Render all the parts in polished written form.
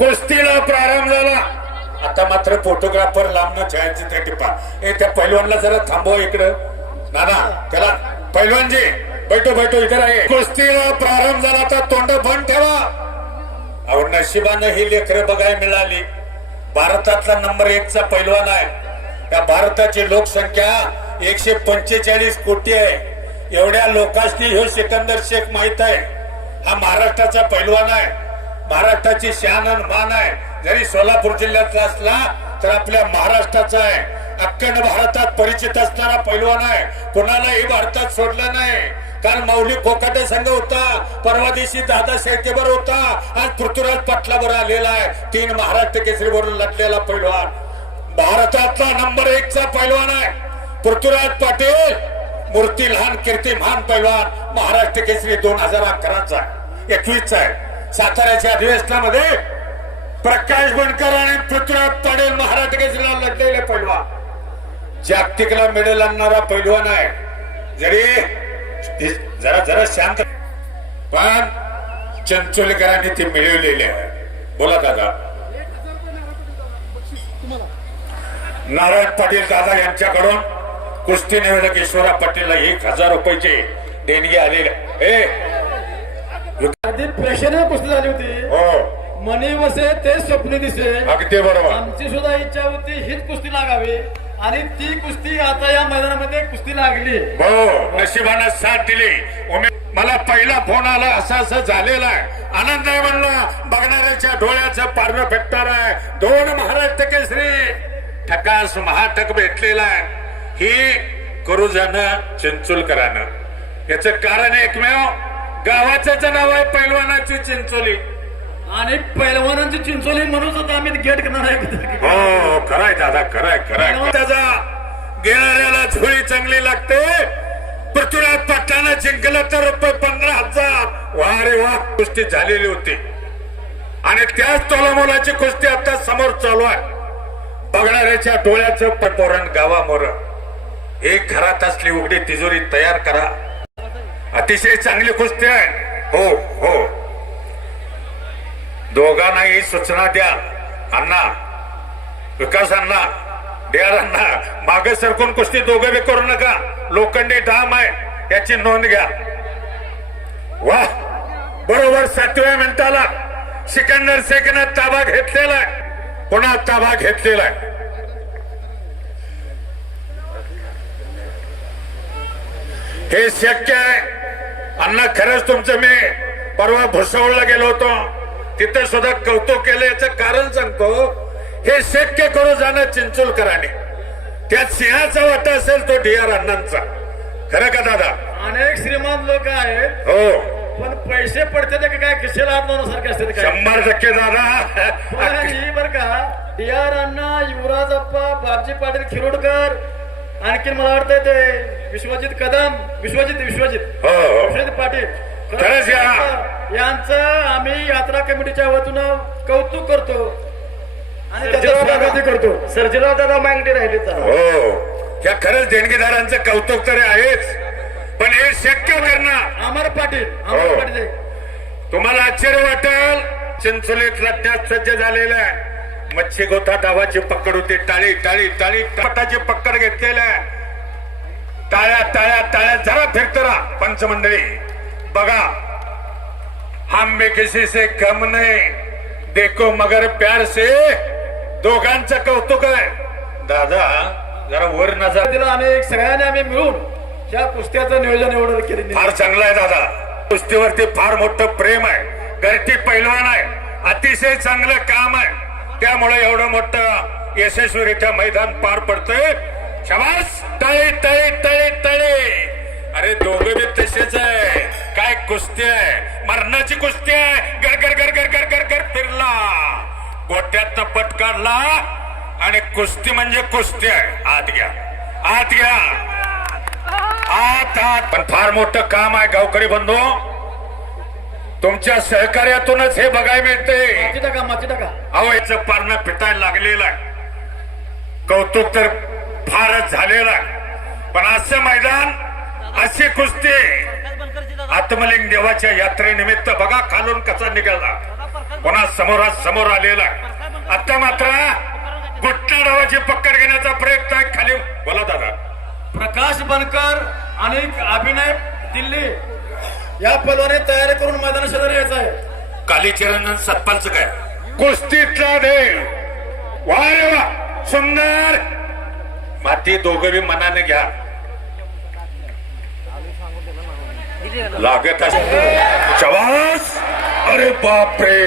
कुस्तीला प्रारंभ झाला. आता मात्र फोटोग्राफर लांबनं छायाचित्र टिपा. त्या पैलवानला जरा थांबवा इकडं. नाना त्याला पैलवानजी बैठो इकडे आहे. कुस्तीला प्रारंभ झाला. आता तोंड बंद ठेवा. अहो नशिबानं ही लेकरं बघायला मिळाली. भारतातला नंबर 1 चा पैलवान आहे. या भारताची लोकसंख्या 145 कोटी आहे. एवढ्या लोकांनी ह्यो सिकंदर शेख माहित आहे. हा महाराष्ट्राचा पैलवान आहे. महाराष्ट्राची शान आणि मान आहे. जरी सोलापूर जिल्ह्यातला असला तर आपल्या महाराष्ट्राचा आहे. अखंड भारतात परिचित असणारा पैलवान आहे. कोणालाही भारतात सोडलं नाही. काल मौली कोकाटे संघ होता. परवा दिवशी दादा शेळकेबर होता. आज पृथ्वीराज पाटलावर आलेला आहे. 3 महाराष्ट्र केसरीवरून लढलेला पैलवान. भारतातला नंबर 1 चा पैलवान आहे पृथ्वीराज पाटील. मूर्ती लहान कीर्ती महान पैलवान. महाराष्ट्र केसरी 2011 चा 21 चा आहे. साताऱ्याच्या अधिवेशनामध्ये प्रकाश बनकर आणि पृथ्वीराज पाटील महाराष्ट्र केसरीला लढलेले पैलवान. जागतिकला मेडल आणणारा पैलवान आहे. जरी जरा शांत पण चिंचोलीकरांनी ते मिळवलेले आहे. बोला दादा. नारायण पाटील दादा यांच्याकडून कुस्ती निवेदक ईश्वरा पाटीलला 1000 रुपयाची देणगी आलेली. प्रेक्षणीय कुस्ती झाली होती. हो मनी वसे ते स्वप्न दिसे. अगदी बरोबर. आमची सुद्धा इच्छा होती हीच कुस्ती लागावी आणि ती कुस्ती आता या मैदानामध्ये कुस्ती लागली. हो नशिबानं साथ दिली. मला पहिला फोन आला असं झालेला आहे. आनंद आहे म्हणला. बघणाऱ्याच्या डोळ्याचं पारवं फेकणार आहे. 2 महाराष्ट्र केसरी ठकास महाटक भेटलेला आहे. ही करू जाणं चिंचोलकरानं. याचं कारण एकमेव गावाचं नाव आहे पैलवानाची चिंचोली आणि पैलवानांची चिंचोली म्हणून सुद्धा आम्ही गेट करणार आहे. हो खराय दादा खराय. त्याचा घेणाऱ्याला झोळी चांगली लागते. पृथ्वीराज पाटलानं जिंकलं तर ₹15,000. वा रे वा. कुस्ती झालेली होती आणि त्याच तोलामोलाची कुस्ती आता समोर चालू आहे. बघणाऱ्याच्या डोळ्याचं पटोरण गावामोर. एक घरात असली उघडी तिजोरी तयार करा. अतिशय चांगली कुस्ती आहे. हो हो दोघांनाही सूचना द्या. अण्णा विकास अण्णा डेअर अण्णा मागे सरकून कुस्ती दोघं बी करू नका. लोखंडी डाम आहे याची नोंद घ्या. वा बरोबर 7व्या मिनिटाला सिकंदर शेखनं ताबा घेतलेला आहे. पुन्हा ताबा घेतलेला आहे. हे शक्य आहे अण्णा. खरंच तुमचं मी परवा भुसावळला गेलो होतो. तिथे सुद्धा कौतुक केलं. याचं कारण सांगतो. हे शक्य करू जाणं चिंचोलकरांनी. त्यात सिंहाचा वाटा असेल तो DR अण्णांचा. खरं का दादा. अनेक श्रीमंत लोक आहेत. हो पण पैसे पडते ते काय खिशेला हात लावण्यासारखे असते. 100% दादा. ही बर का DR अण्णा, युवराज अप्पा, बापजी पाटील खिरोडकर, आणखी मला वाटतं ते विश्वजित कदम, विश्वजित पाटील खरंच यांचं आम्ही यात्रा कमिटीच्या वतीनं कौतुक करतो आणि करतो. सर्जेराव दादा मागणी राहिले तर हो या खरंच देणगीदारांचं कौतुक तरी आहेच. पण हे शक्य करणं अमर पाटील. तुम्हाला आश्चर्य वाटेल. चिंचोलीत लढण्यात सज्ज झालेलं आहे. मच्छी गोथा डावाची पकड होती. टाळी टाळी टाळी पटाची पकड घेतलेल्या आहे. टाळ्या टाळ्या टाळ्या जरा फिरत राहा. पंचमंडळी बघा. हम भी किसी से कम नहीं देखो मगर प्यार से. दोघांचं कौतुक आहे. दादा जरा वर नजर दिला. अनेक सगळ्यांनी आम्ही मिळून या कुस्त्याचं नियोजन एवढं केले. फार चांगलं आहे दादा. कुस्तीवरती फार मोठं प्रेम आहे. घरटी पैलवान आहे. अतिशय चांगलं काम आहे. त्यामुळे एवढं मोठं यशस्वीरित्या मैदान पार पडतंय. शाबास. तळे तळे तळे तळे. अरे दोघं बी तसेच आहे. काय कुस्ती आहे. मरणाची कुस्ती आहे. गरगर गरगर गरगर गर फिरला. गोट्यात पट काढला आणि कुस्ती म्हणजे कुस्ती आहे. आत घ्या आत घ्या आत आत. पण फार मोठं काम आहे गावकरी बंधू. तुमच्या सहकार्यातूनच हे बघायला मिळते. अहो याचं पारणं पिटायला लागलेलं आहे. कौतुक तर फारच झालेलं आहे. पण असं मैदान अशी कुस्ती आत्मलिंग देवाच्या यात्रेनिमित्त बघा खालून कसा निघाला. पुन्हा समोर आलेला आहे. आता मात्र गुट्टा डावाची पकड घेण्याचा प्रयत्न आहे. खाली बोला दादा. प्रकाश बनकर आणि अभिनय दिल्ली या पलवाने तयारी करून मैदानात शेजारी यायचं आहे. कालीचरण सतपालचं काय कुस्तीतला देव. वा रे वा, सुंदर. माती दोघं मनाने घ्या. लागत शबास. अरे बापरे,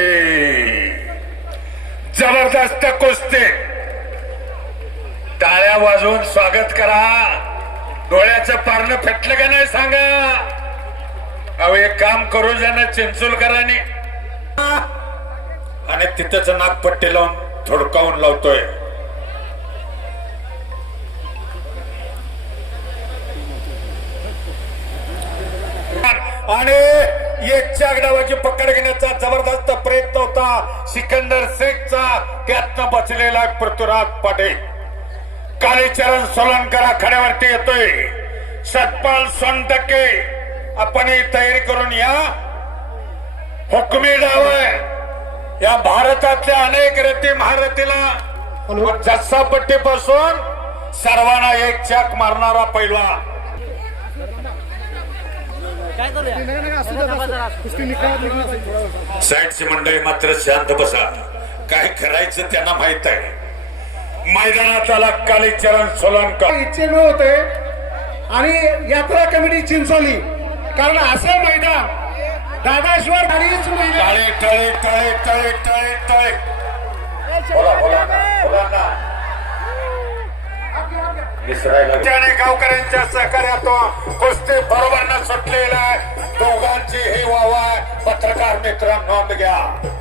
जबरदस्त कुस्ती. टाळ्या वाजवून स्वागत करा. डोळ्याचं पारणं फेटलं का नाही सांगा. अहो एक काम करू ज्यानं चिंचोलकरांनी आणि तिथंच नागपट्टी लावून थोडकावून लावतोय. आणि एकच्या डावाची पकड घेण्याचा जबरदस्त प्रयत्न होता सिकंदर शेखचा. त्यातनं बचलेला पृथ्वीराज पाटील. कालीचरण सोलनकर आखाड्यावरती येतोय. सतपाल सोनटक्के आपण तयारी करून या. हुकमी डाव या भारतातल्या अनेक रथी महारथीला जस्सापट्टी पासून सर्वांना एक चाक मारणारा पैलवान. साईडची मंडळी मात्र शांत बसा. काय करायचं त्यांना माहित आहे. मैदानात आला कालीचरण सोलनकर. इच्छेनं होते आणि यात्रा कमिटी चिंचोली, कारण असं मैदान दादाश्वर गाडीच मैदान. टाळे टाळे टाळे टाळे टाळे टाळे. बोला बोला बोला ना. त्याने गावकऱ्यांच्या सहकार्यातून कुस्ती बरोबर सुटलेला आहे. दोघांची ही वावा. पत्रकार मित्रांनो नोंद घ्या.